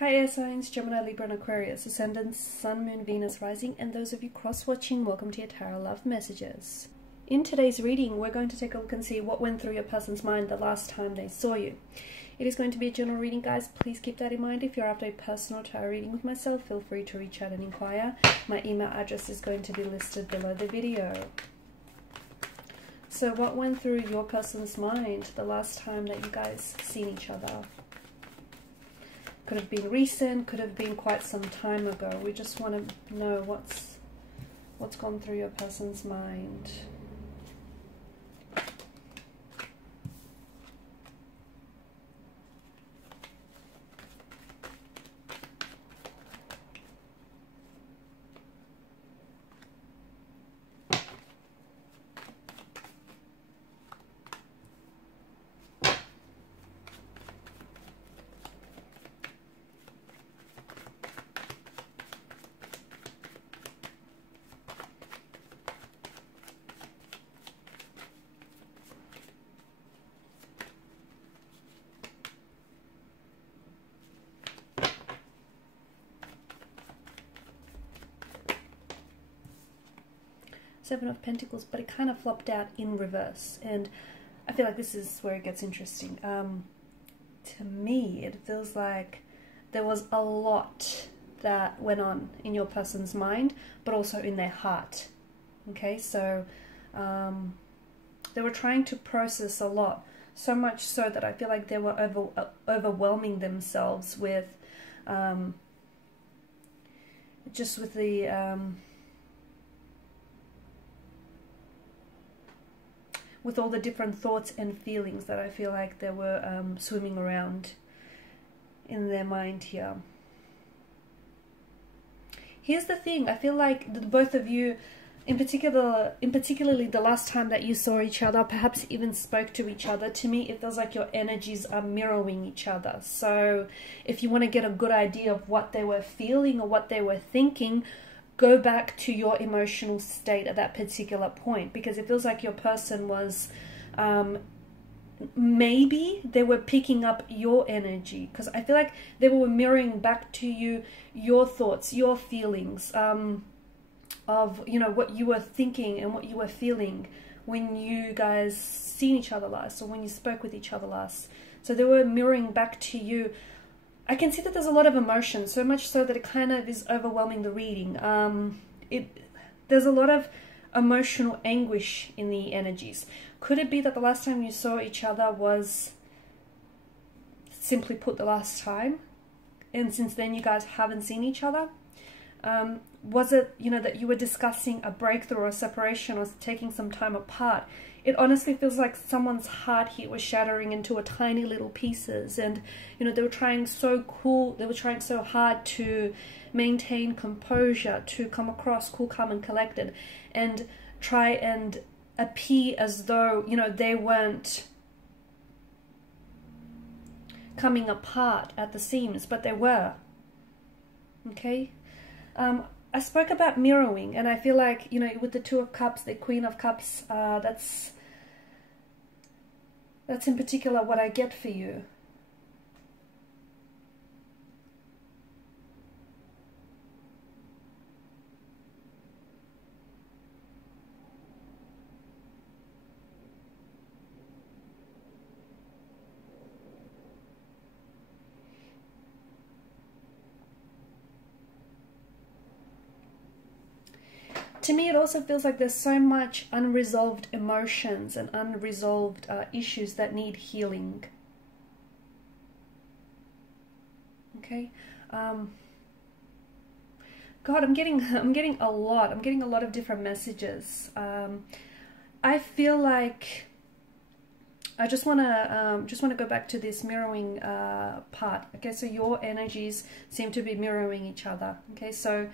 Hi air signs, Gemini, Libra and Aquarius, Ascendant, Sun, Moon, Venus, Rising, and those of you cross-watching, welcome to your Tarot Love Messages. In today's reading, we're going to take a look and see what went through your person's mind the last time they saw you. It is going to be a general reading, guys. Please keep that in mind. If you're after a personal tarot reading with myself, feel free to reach out and inquire. My email address is going to be listed below the video. So what went through your person's mind the last time that you guys seen each other? Could have been recent, could have been quite some time ago. We just want to know what's gone through your person's mind. Seven of Pentacles, but it kind of flopped out in reverse, and I feel like this is where it gets interesting. To me, it feels like there was a lot that went on in your person's mind, but also in their heart. Okay, so they were trying to process a lot, so much so that I feel like they were overwhelming themselves with just with the with all the different thoughts and feelings that I feel like they were swimming around in their mind here. Here's the thing, I feel like the both of you, particularly the last time that you saw each other, perhaps even spoke to each other, to me it feels like your energies are mirroring each other. So if you want to get a good idea of what they were feeling or what they were thinking, go back to your emotional state at that particular point, because it feels like your person was, maybe they were picking up your energy, because I feel like they were mirroring back to you your thoughts, your feelings, of, you know, what you were thinking and what you were feeling when you guys seen each other last, or when you spoke with each other last. So they were mirroring back to you. I can see that there's a lot of emotion, so much so that it kind of is overwhelming the reading. There's a lot of emotional anguish in the energies. Could it be that the last time you saw each other was, simply put, the last time, and since then you guys haven't seen each other? Was it, you know, that you were discussing a breakthrough or a separation or taking some time apart? It honestly feels like someone's heart here was shattering into a tiny little pieces, and you know, they were trying so hard to maintain composure, to come across cool, calm and collected, and try and appear as though, you know, they weren't coming apart at the seams, but they were. Okay, I spoke about mirroring, and I feel like, you know, with the Two of Cups, the Queen of Cups, that's in particular what I get for you. To me, it also feels like there's so much unresolved emotions and unresolved issues that need healing. Okay, God, I'm getting a lot. I'm getting a lot of different messages. I feel like I just wanna go back to this mirroring part. Okay, so your energies seem to be mirroring each other. Okay, so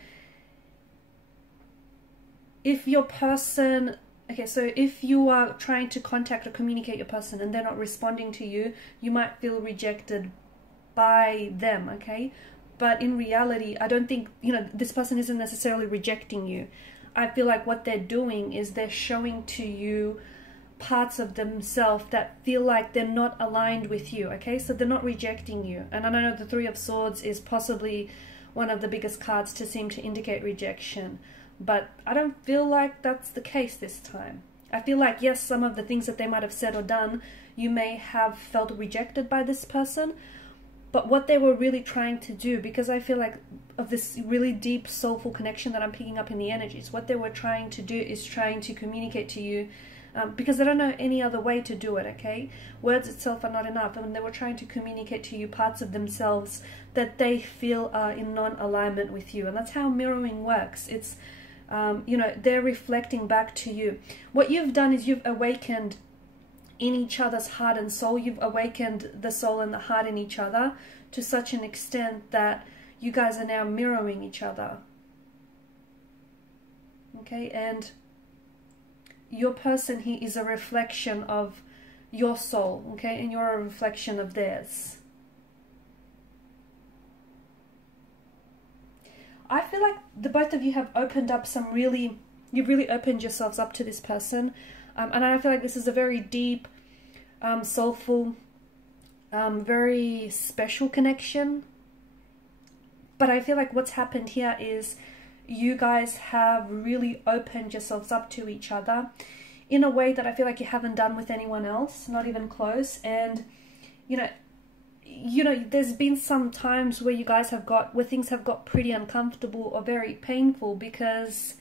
if your person, okay, so if you are trying to contact or communicate your person and they're not responding to you, you might feel rejected by them, okay? But in reality, I don't think, you know, this person isn't necessarily rejecting you. I feel like what they're doing is they're showing to you parts of themselves that feel like they're not aligned with you, okay? So they're not rejecting you. And I know the Three of Swords is possibly one of the biggest cards to seem to indicate rejection, but I don't feel like that's the case this time. I feel like, yes, some of the things that they might have said or done, you may have felt rejected by this person, but what they were really trying to do, because I feel like of this really deep soulful connection that I'm picking up in the energies, what they were trying to do is trying to communicate to you, because they don't know any other way to do it, okay? Words itself are not enough, and they were trying to communicate to you parts of themselves that they feel are in non-alignment with you. And that's how mirroring works. It's, you know, they're reflecting back to you. What you've done is you've awakened in each other's heart and soul. You've awakened the soul and the heart in each other to such an extent that you guys are now mirroring each other. Okay, and your person here is a reflection of your soul, okay, and you're a reflection of theirs. I feel like the both of you have opened up some really, you've really opened yourselves up to this person. And I feel like this is a very deep, soulful, very special connection. But I feel like what's happened here is you guys have really opened yourselves up to each other in a way that I feel like you haven't done with anyone else, not even close. And, you know, there's been some times where you guys have got, where things have got pretty uncomfortable or very painful because,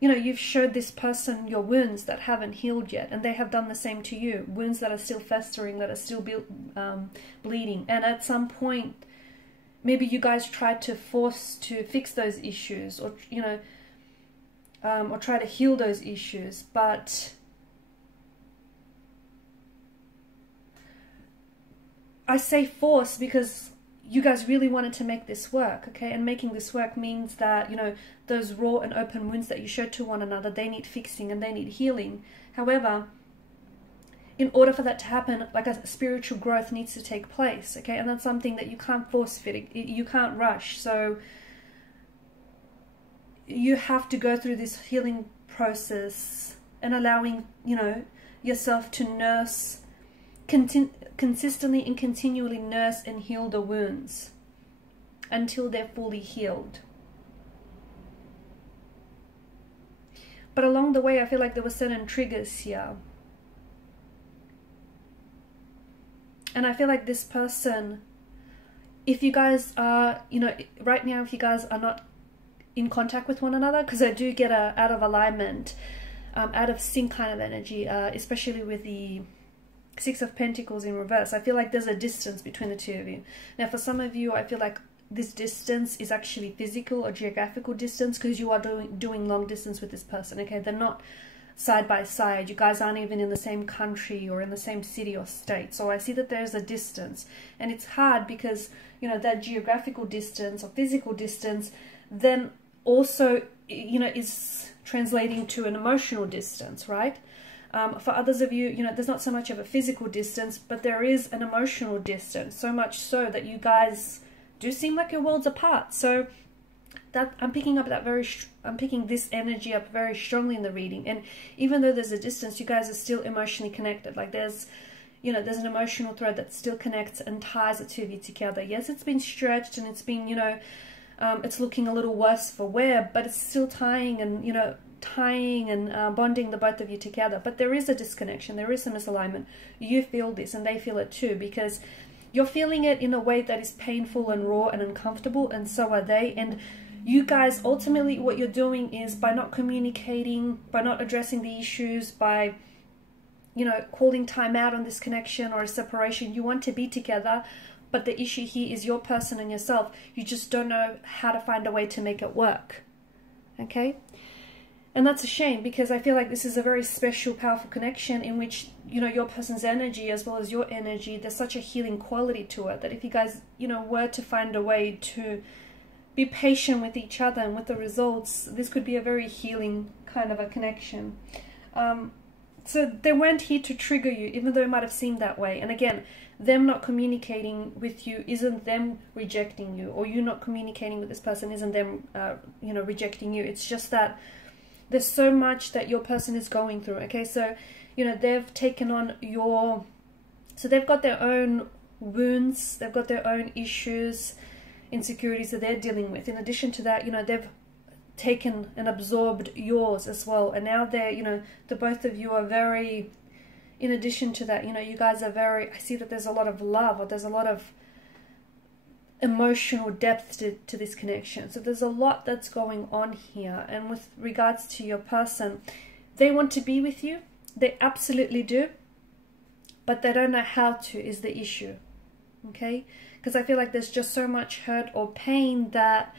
you know, you've showed this person your wounds that haven't healed yet, and they have done the same to you. Wounds that are still festering, that are still bleeding. And at some point, maybe you guys tried to force to fix those issues, or, you know, or try to heal those issues. But I say force because you guys really wanted to make this work, okay? And making this work means that, you know, those raw and open wounds that you showed to one another, they need fixing and they need healing. However, in order for that to happen, like a spiritual growth needs to take place, okay? And that's something that you can't force fit, you can't rush. So you have to go through this healing process and allowing, you know, yourself to nurse, consistently and continually nurse and heal the wounds until they're fully healed. But along the way, I feel like there were certain triggers here. And I feel like this person, if you guys are, you know, right now, if you guys are not in contact with one another, because I do get a out of alignment, out of sync kind of energy, especially with the Six of Pentacles in reverse. I feel like there's a distance between the two of you. Now, for some of you, I feel like this distance is actually physical or geographical distance, because you are doing long distance with this person, okay? They're not side by side. You guys aren't even in the same country or in the same city or state. So I see that there's a distance, and it's hard because, you know, that geographical distance or physical distance then also, you know, is translating to an emotional distance, right? For others of you, you know, there's not so much of a physical distance, but there is an emotional distance, so much so that you guys do seem like you're worlds apart. So that I'm picking up that I'm picking this energy up very strongly in the reading. And even though there's a distance, you guys are still emotionally connected. Like there's, you know, there's an emotional thread that still connects and ties the two of you together. Yes, it's been stretched and it's been, you know, it's looking a little worse for wear, but it's still tying and, you know, bonding the both of you together. But there is a disconnection, there is a misalignment. You feel this and they feel it too, because you're feeling it in a way that is painful and raw and uncomfortable, and so are they. And you guys, ultimately what you're doing is, by not communicating, by not addressing the issues, by, you know, calling time out on this connection or a separation, you want to be together, but the issue here is your person and yourself. You just don't know how to find a way to make it work, okay? And that's a shame, because I feel like this is a very special, powerful connection in which, you know, your person's energy as well as your energy, there's such a healing quality to it that if you guys, you know, were to find a way to be patient with each other and with the results, this could be a very healing kind of a connection. So they weren't here to trigger you, even though it might have seemed that way. And again, them not communicating with you isn't them rejecting you, or you not communicating with this person isn't them, you know, rejecting you. It's just that there's so much that your person is going through. Okay, so you know, they've taken on your, so they've got their own wounds, they've got their own issues, insecurities that they're dealing with. In addition to that, you know, they've taken and absorbed yours as well, and now they're, you know, the both of you are very, in addition to that, you know, you guys are very, I see that there's a lot of love, or there's a lot of emotional depth to this connection. So there's a lot that's going on here. And with regards to your person, they want to be with you, they absolutely do, but they don't know how to, is the issue. Okay, because I feel like there's just so much hurt or pain that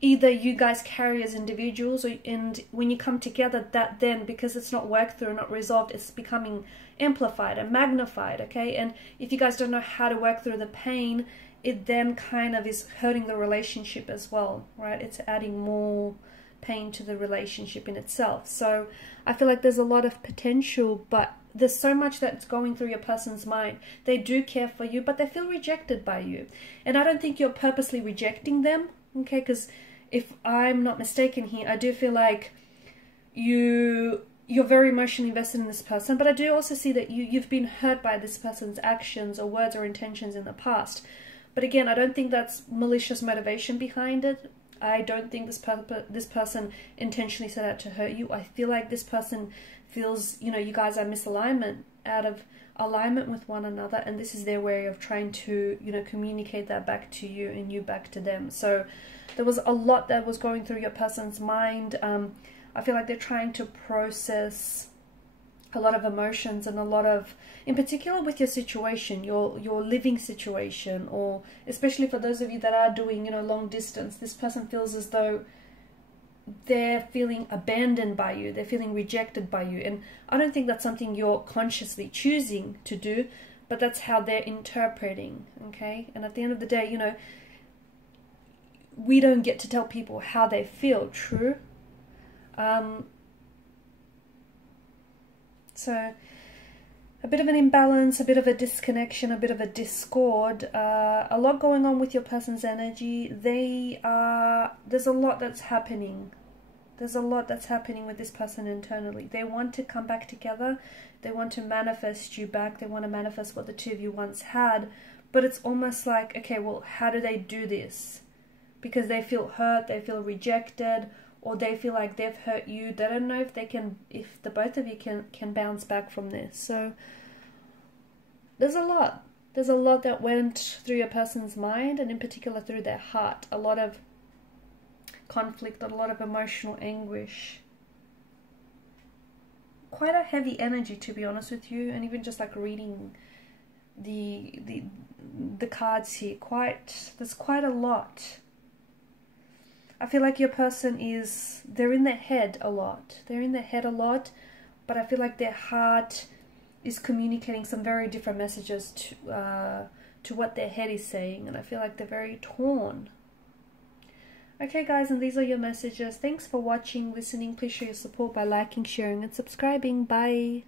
either you guys carry as individuals, or, and when you come together, that then, because it's not worked through, not resolved, it's becoming amplified and magnified. Okay, and if you guys don't know how to work through the pain, it then kind of is hurting the relationship as well, right? It's adding more pain to the relationship in itself. So I feel like there's a lot of potential, but there's so much that's going through your person's mind. They do care for you, but they feel rejected by you. And I don't think you're purposely rejecting them, okay? Because if I'm not mistaken here, I do feel like you're very emotionally invested in this person, but I do also see that you've been hurt by this person's actions or words or intentions in the past. But again, I don't think that's malicious motivation behind it. I don't think this person intentionally set out to hurt you. I feel like this person feels, you know, you guys are misalignment, out of alignment with one another, and this is their way of trying to, you know, communicate that back to you and you back to them. So there was a lot that was going through your person's mind. I feel like they're trying to process a lot of emotions and a lot of, in particular with your situation, your living situation, or especially for those of you that are doing, you know, long distance, this person feels as though they're feeling abandoned by you, they're feeling rejected by you. And I don't think that's something you're consciously choosing to do, but that's how they're interpreting, okay? And at the end of the day, you know, we don't get to tell people how they feel, true? So a bit of an imbalance, a bit of a disconnection, a bit of a discord, a lot going on with your person's energy. There's a lot that's happening. There's a lot that's happening with this person internally. They want to come back together. They want to manifest you back. They want to manifest what the two of you once had. But it's almost like, okay, well, how do they do this? Because they feel hurt, they feel rejected, or they feel like they've hurt you. They don't know if they can, if the both of you can bounce back from this. So there's a lot. There's a lot that went through your person's mind, and in particular through their heart. A lot of conflict, a lot of emotional anguish. Quite a heavy energy, to be honest with you. And even just like reading the cards here, there's quite a lot. I feel like your person they're in their head a lot. They're in their head a lot, but I feel like their heart is communicating some very different messages to what their head is saying, and I feel like they're very torn. Okay guys, and these are your messages. Thanks for watching, listening. Please show your support by liking, sharing and subscribing. Bye.